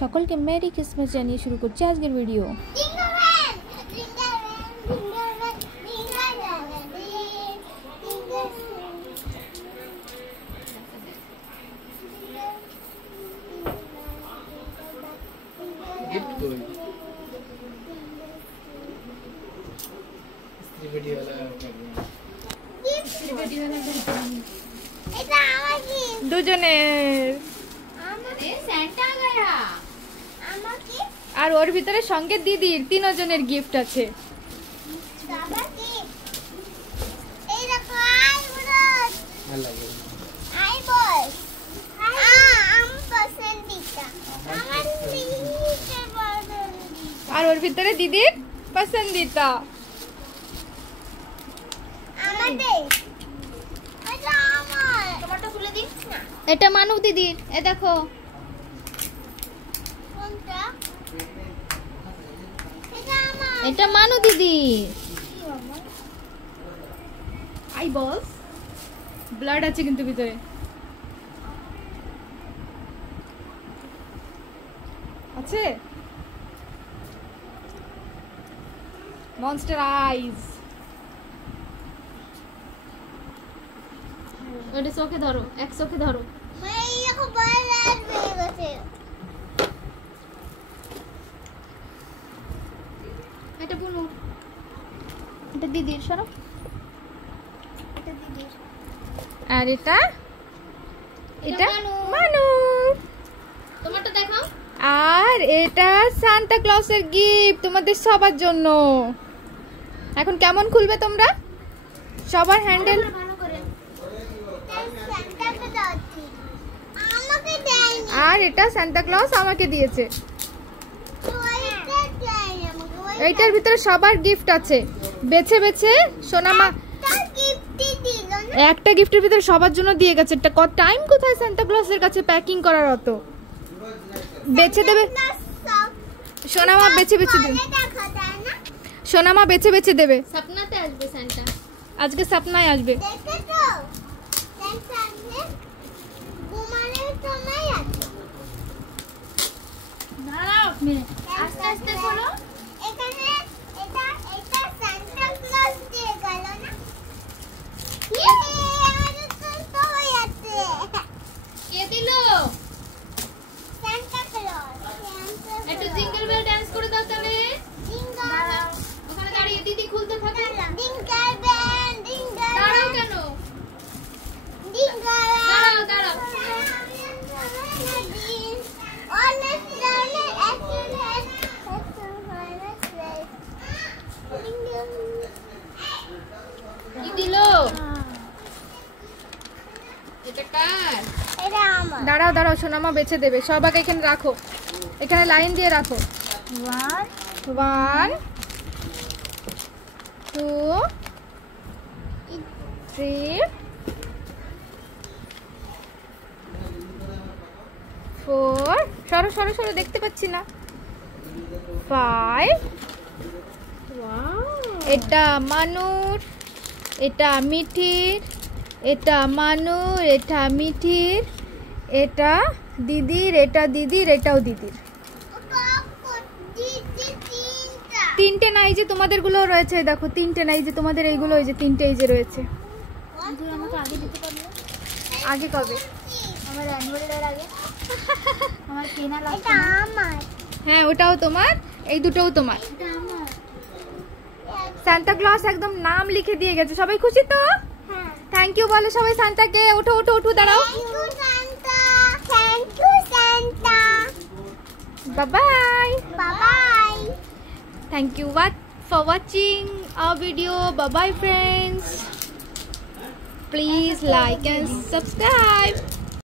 সকলকে merry Christmas জানিয়ে শুরু করছি আজকের ভিডিও। দুজনের আর ওর ভিতরে সঙ্গে দিদির তিনজনের গিফট আছে। আর ওর ভিতরে দিদির পছন্দিতা। এটা মানব দিদির, এ দেখো এটা মানু দিদি। আই বস ব্লাড আছে কিন্তু ভিতরে। আছে মনস্টার আইজ। ওটা চোখে ধরো, এক চোখে ধরো। এটা বুনু, এটা দিদির, সরো। এটা দিদির আর এটা মানু। তোমারটা দেখাও। আর এটা সান্তা ক্লজের গিফট তোমাদের সবার জন্য। এখন কেমন খুলবে তোমরা? সবার হ্যান্ডেল আর এটা সান্তা ক্লজ আমাকে দিয়েছে। এইটার ভিতরে সবার গিফট আছে, বেছে বেছে সোনামা একটা গিফটের ভিতরে সবার জন্য দিয়ে গেছে। এটা কত টাইম কোথায় সান্তা ক্লজের কাছে প্যাকিং করার, অত বেছে দেবে সোনামা, বেছে বেছে দেবে সোনামা, বেছে বেছে দেবে। স্বপ্নাতে আসবে সান্তা, আজকে স্বপ্নায় আসবে। আস্তে আস্তে খোলো। এখানে এটা সান্তা ক্লজ দিয়ে গেল না। কে দিল? Santa Claus. একটু জিঙ্গল বেল ডান্স করে দাও তাহলে। জিঙ্গল ওখানে দাঁড়িয়ে দিদি খুলতে থাকে। Jingle bell jingle. দাঁড়াও কেন? জিঙ্গল দাঁড়াও দাঁড়াও। কি দিল? এটা কার? এটা আমার। দাঁড়াও দাঁড়াও, সোনামা বেছে দেবে। সবাইকে এখানে রাখো, এখানে লাইন দিয়ে রাখো। 1 2 3 4 সরো সরো সরো, দেখতে পাচ্ছি না। 5 এটা মানুর, এটা মিঠির, এটা মানুর, এটা মিঠির, এটা দিদির, এটা দিদির, এটাও দিদির। তিনটে নাই যে তোমাদের গুলো রয়েছে, দেখো তিনটে নাই যে তোমাদের এইগুলো, ওই যে তিনটে এই যে রয়েছে। আমাকে আগে দিতে পারবে? আগে কবে? আমার অ্যানুয়াল আগে। আমার কেনা লাগবে। এটা আমার। হ্যাঁ ওটাও তোমার, এই দুটোও তোমার। এটা আমার। সান্তা ক্লজ একদম নাম লিখে দিয়ে গেছে। সবাই খুশি তো? হ্যাঁ। থ্যাংক ইউ বলো সবাই সান্তাকে। ওঠো ওঠো ওঠো, দাঁড়াও। Thank you Santa. Thank you Santa. Bye bye. Bye bye. Thank you for watching our video. Bye bye friends. Please like and subscribe.